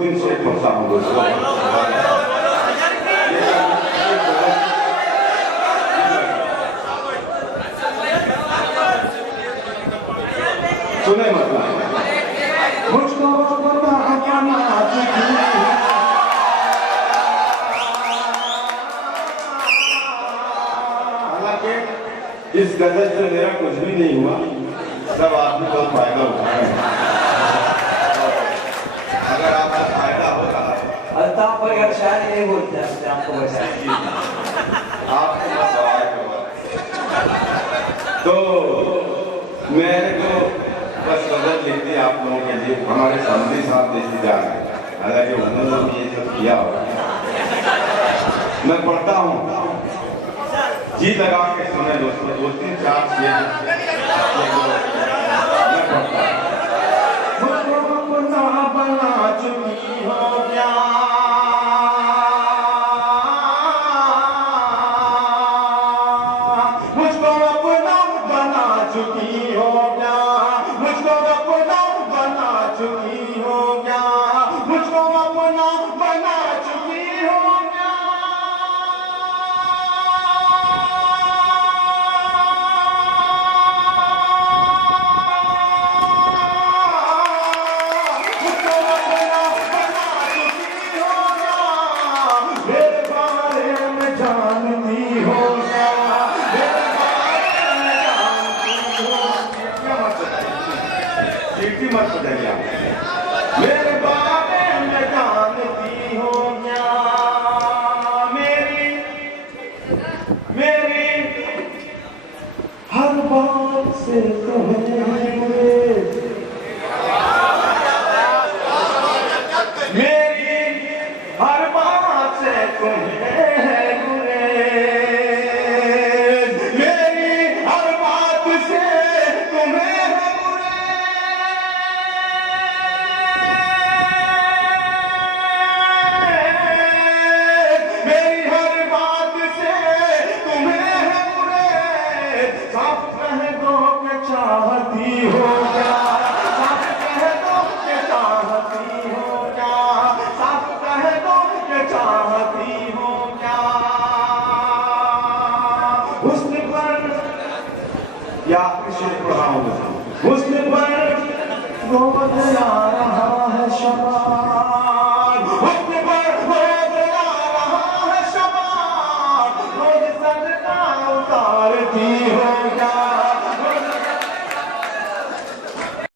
दिन से फंसा हूँ दोस्तों। सुने मतलब मुझको हालांकि इस गजल से मेरा कुछ भी नहीं हुआ, सब आपने बहुत फायदा उठाया। अगर आपका फायदा होता अल्ताफ भाई हर शायर यही बोलते हैं अपने आपको वैसा आपको तो मेरे को बस गजल लिख दी आप लोगों के लिए। हमारे समझी साहब रिश्तेदार हैं, हालांकि उन्होंने भी ये सब किया होगा। मैं पढ़ता हूँ, जी लगा के सुने दोस्तों, 2-3-4 शेर मैं पढ़ता हूँ। मुझको अपना बना चुकी हो मुझको अपना बना चुकी हो क्या, मुझको अपना बना चुकी हो क्या, मुझको अपना बना चुकी हो क्या। मुझको अपना बना चुकी हो क्या, मेरे बारे में जानती हो क्या, मत बताइए, मत बताइए। मेरे